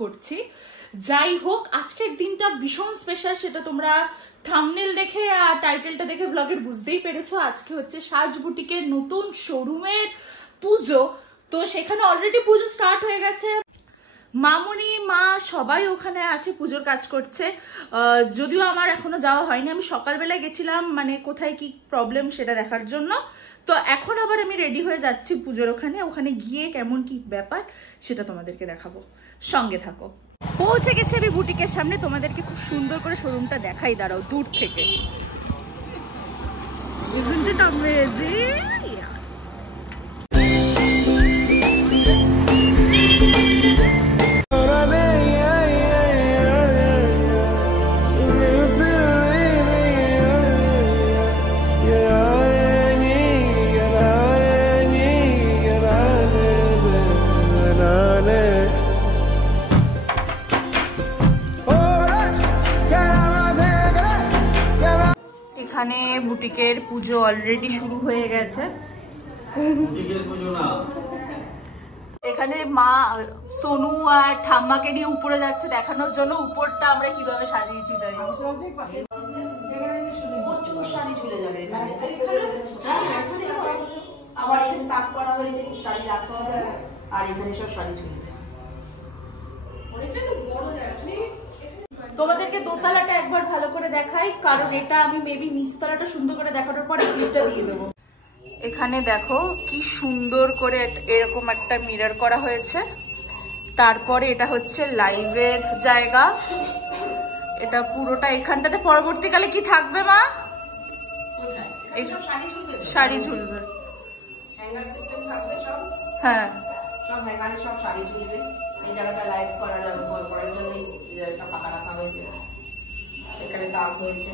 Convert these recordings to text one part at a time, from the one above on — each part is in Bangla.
করছি। যাই হোক, আজকের দিনটা ভীষণ স্পেশাল, সেটা তোমরা থাম্বনেল দেখে আর টাইটেলটা দেখে ব্লগের বুঝতেই পেরেছো। আজকে হচ্ছে সাজ বুটিকের নতুন শোরুমের পুজো, তো সেখানে অলরেডি পুজো স্টার্ট হয়ে গেছে। মামনি মা সবাই ওখানে আছে, পুজোর কাজ করছে। যদিও আমার এখনো যাওয়া হয়নি, আমি সকালবেলায় গেছিলাম মানে কোথায় কি প্রবলেম সেটা দেখার জন্য। তো এখন আবার আমি রেডি হয়ে যাচ্ছি পুজোর ওখানে গিয়ে কেমন কি ব্যাপার সেটা তোমাদেরকে দেখাবো, সঙ্গে থাকো। পৌঁছে গেছে আমি বুটিকের সামনে, তোমাদেরকে খুব সুন্দর করে শোরুমটা দেখাই, দাঁড়াও দূর থেকে। Isn't it amazing? এখানে বুটিকের পুজো অলরেডি শুরু হয়ে গেছে। এখানে মা সোনু আর ঠাম্মাকে নিয়ে উপরে যাচ্ছে দেখানোর জন্য উপরটা আমরা কিভাবে সাজিয়েছি। তাই শাড়ি চলে যাবে আবার এখানে তাক করা হয়েছে, শাড়ি রাখা যায় আর এখানে সব শাড়ি চলে যাবে। তোমাদেরকে দোতলাটা একবার ভালো করে দেখাই, কারণ এটা আমি মেবি নিচতলাটা সুন্দর করে দেখানোর পরে ক্লিপটা দিয়ে দেবো। এখানে দেখো কি সুন্দর করে এরকম একটা মিরর করা হয়েছে। তারপরে এটা হচ্ছে লাইভের জায়গা, এটা পুরোটা। এখানটাতে পরবর্তীকালে কি থাকবে মা? শাড়ি ঝুলবে, হ্যাঙ্গার সিস্টেম থাকবে সব। হ্যাঁ, সব হ্যাঙ্গারে সব শাড়ি ঝুলবে। এই জায়গাটা লাইভ করা যাবে পরের জন্য সব ফাঁকা রাখা হয়েছে, এখানে দাগ হয়েছে।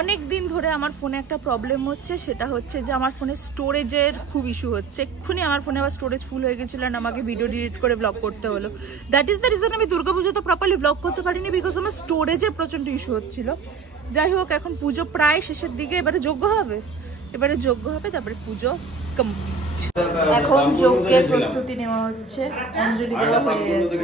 অনেক দিন ধরে আমার ফোনে একটা প্রবলেম হচ্ছে, সেটা হচ্ছে যে আমার ফোনে স্টোরেজের খুব ইস্যু হচ্ছে। এক্ষুনি আমার ফোনে আবার স্টোরেজ ফুল হয়ে গেছিল আর আমাকে ভিডিও ডিলিট করে ব্লগ করতে হলো। দ্যাট ইজ দ্য রিজন আমি দুর্গাপুজো তো প্রপারলি ব্লগ করতে পারিনি, বিকজ আমার স্টোরেজের প্রচন্ড ইস্যু হচ্ছিল। যাই হোক, এখন পুজো প্রায় শেষের দিকে, এবারে যজ্ঞ হবে, তারপরে পুজো কমপ্লিট। এখন যজ্ঞের প্রস্তুতি নেওয়া হচ্ছে, অঞ্জলি দেওয়া হয়ে গেছে।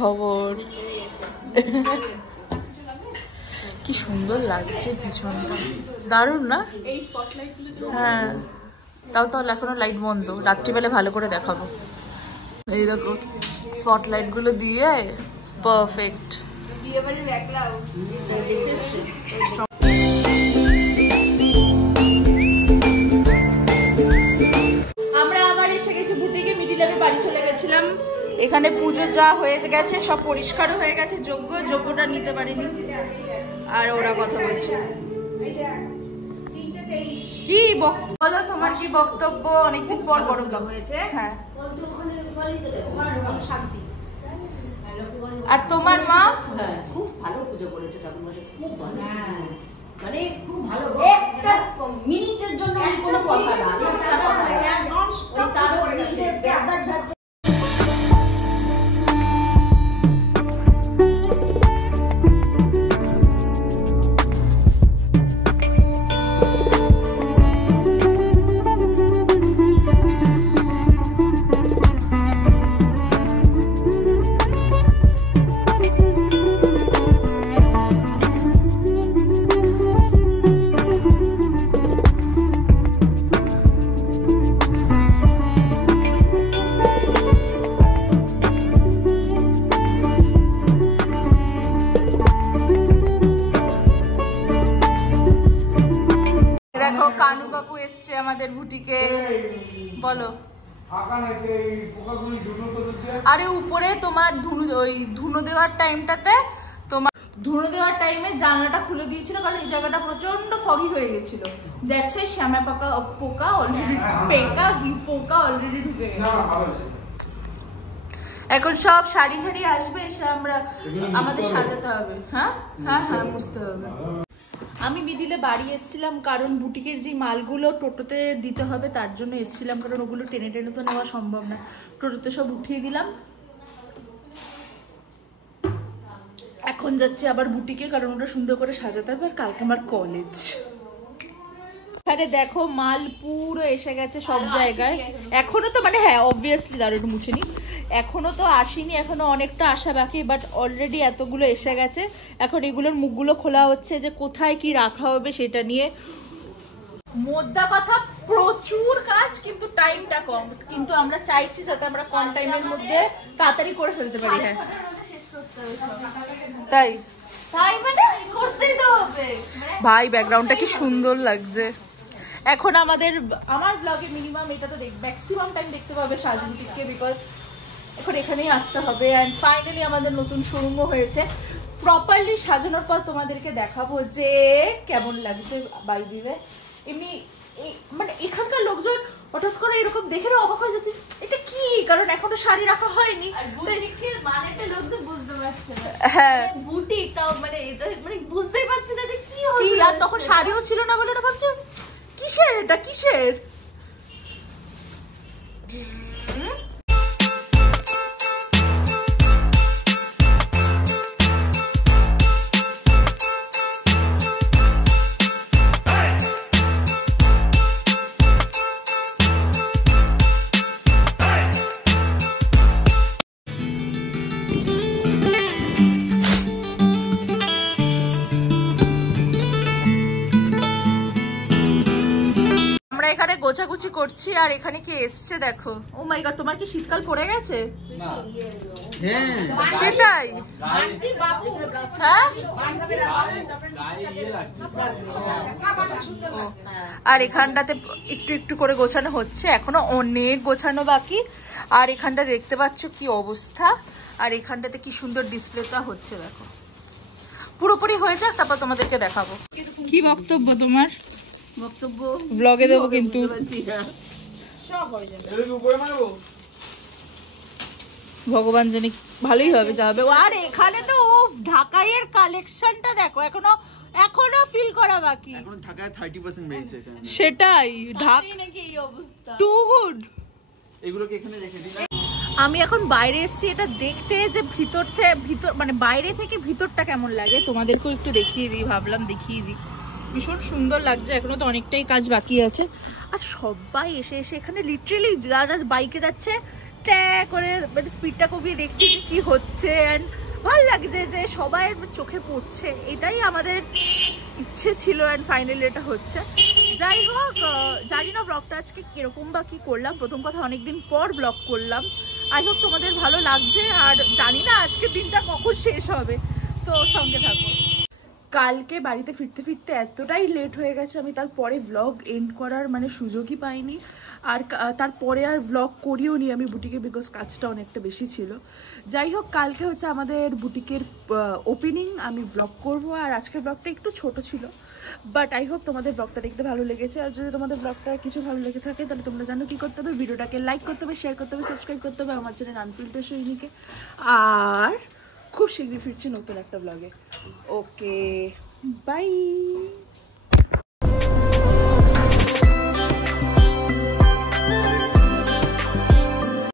খবর কি সুন্দর লাগছে, ভীষণটা দারুণ না? হ্যাঁ, তাহলে এখনো লাইট বন্ধ, রাত্রিবেলা ভালো করে দেখাবো। এই দেখো স্পটলাইট গুলো দিয়ে পারফেক্ট। আমরা আবার এসে গেছি বুটিকে, মিডিল আমি বাড়ি চলে গেছিলাম। এখানে পুজো যা হয়ে গেছে সব পরিষ্কারও হয়ে গেছে, যজ্ঞটা নিতে পারিনি। আর ওরা কথা বলছে, কি বলো তোমার কি বক্তব্য? অনেকদিন পর বড় হয়েছে। হ্যাঁ, শান্তি। আর তোমার মা? হ্যাঁ, খুব ভালো পুজো করেছে ঠাকুরমশাই, খুব ভালো। মানে খুব ভালো, একটা মিনিটের জন্য কোনো কথা না। আমাদের বুটিকে, বলো। আরে উপরে তোমার ধুনো দেওয়ার টাইমটাতে, তোমার ধুনো দেওয়ার টাইমে জানলাটা খুলে দিয়েছিল, কারণ এই জায়গাটা প্রচন্ড ফগি হয়ে গেছিল। দ্যাটস ওয়াই শ্যামা পোকা অলরেডি ঢুকে গেছে। এখন সব শাড়ি ঠাড়ি আসবে, এসে আমাদের সাজাতে হবে। হ্যাঁ হ্যাঁ হ্যাঁ, বুঝতে হবে। আমি মিডিলে বাড়ি এসেছিলাম, কারণ বুটিকের যে মালগুলো টোটোতে দিতে হবে তার জন্য এসেছিলাম, কারণ ওগুলো টেনে টেনে তো নেওয়া সম্ভব না। টোটোতে সব উঠিয়ে দিলাম, এখন যাচ্ছে আবার বুটিকে, কারণ ওটা সুন্দর করে সাজাতে হবে, আর কালকে আমার কলেজ। এখানে দেখো মাল পুরো এসে গেছে সব জায়গায়। এখনো তো মানে হ্যাঁ অবভিয়াসলি দাঁড়ো একটু মুছে নি, এখনো তো আসেনি, এখনো অনেকটা আসা বাকি, বাট অলরেডি এতগুলো এসে গেছে। এখন এগুলোর মুখগুলো খোলা হচ্ছে যে কোথায় কি রাখা হবে সেটা নিয়ে। মোদ্দা কথা প্রচুর কাজ, কিন্তু টাইমটা কম, কিন্তু আমরা চাইছি যাতে আমরা কম টাইমের মধ্যে তাড়াতাড়ি করে ফেলতে পারি। হ্যাঁ তাই তাই মানে করতেই তো হবে ভাই। ব্যাকগ্রাউন্ডটা কি সুন্দর লাগছে। এখন আমার ব্লগে মিনিমাম এটা তো ম্যাক্সিমাম টাইম দেখতে পাবে সাজুটিকে, বিকজ এখন এখানেই আসতে হবে। অ্যান্ড ফাইনালি আমাদের নতুন শোরুমও হয়েছে। প্রপারলি সাজানোর পর তোমাদেরকে দেখাবো যে কেমন লাগছে। বাই দিবে এমনি মানে এখানকার লোকজন হঠাৎ করে এরকম দেখে অবাক হয়ে যাচ্ছে এটা কি, কারণ এখনো শাড়ি রাখা হয়নি। মানেটা লোকজন বুঝতে পারছে না। হ্যাঁ বুটিক তাও মানে এটা মানে বুঝতেই পারছে না যে কি কি, আর তখন শাড়িও ছিল না বলে ওরা ভাবছে কিসের এটা কিসের। এখানে গোছাগুছি করছি, আর এখানে কি এসছে দেখো। ও মাই গড, তোমার কি শীতকাল পড়ে গেছে? সেটাই হ্যাঁ। আর এখানটাতে একটু একটু করে গোছানো হচ্ছে, এখনো অনেক গোছানো বাকি। আর এখানটা দেখতে পাচ্ছ কি অবস্থা, আর এখানটাতে কি সুন্দর ডিসপ্লেটা হচ্ছে দেখো। পুরোপুরি হয়ে যাক তারপর তোমাদেরকে দেখাবো। কি বক্তব্য তোমার? বক্তব্য ব্লগে দেবো কিন্তু ভগবান জানি ভালোই হবে যা হবে। আর এখানে তো ঢাকাইয়ের কালেকশনটা দেখো, এখনো ফিল করা বাকি। এখন ঢাকায় 30% বেরিয়েছে এখানে। সেটাই ঢাকায় নাকি এই অবস্থা। Too good. এগুলোকে এখানে রেখে দিই। আমি এখন বাইরে এসেছি এটা দেখতে যে ভিতর মানে বাইরে থেকে ভিতরটা কেমন লাগে তোমাদেরকেও একটু দেখিয়ে দিই, ভাবলাম দেখিয়ে দিই। ভীষণ সুন্দর লাগছে, এখনো তো অনেকটাই কাজ বাকি আছে। আর সবাই এসে এখানে লিটারেলি যারা বাইকে যাচ্ছে ট্যা করে মানে স্পিডটা কমিয়ে দেখছি যে কি হচ্ছে। অ্যান্ড ভালো লাগছে যে সবাই চোখে পড়ছে, এটাই আমাদের ইচ্ছে ছিল। অ্যান্ড ফাইনালি এটা হচ্ছে। যাই হোক, জানি না ব্লগটা আজকে কিরকম বা কি করলাম। প্রথম কথা অনেকদিন পর ব্লগ করলাম, আই হোপ তোমাদের ভালো লাগছে। আর জানি না আজকের দিনটা কখন শেষ হবে, তো সঙ্গে থাকো। কালকে বাড়িতে ফিরতে ফিরতে এতটাই লেট হয়ে গেছে, আমি তারপরে ব্লগ এন্ড করার মানে সুযোগই পাইনি। আর তারপরে আর ব্লগ করিও নি আমি বুটিকে, বিকজ কাজটা অনেকটা বেশি ছিল। যাই হোক, কালকে হচ্ছে আমাদের বুটিকের ওপেনিং, আমি ব্লগ করব। আর আজকের ব্লগটা একটু ছোট ছিল, বাট আই হোপ তোমাদের ব্লগটা দেখতে ভালো লেগেছে। আর যদি তোমাদের ব্লগটা কিছু ভালো লেগে থাকে তাহলে তোমরা জানো কি করতে হবে, ভিডিওটাকে লাইক করতে হবে, শেয়ার করতে হবে, সাবস্ক্রাইব করতে হবে আমার চ্যানেল আনফিল্টার সৈনিকে। আর খুব শীঘ্রই ফিরছি নতুন একটা ব্লগে। ওকে, বাই।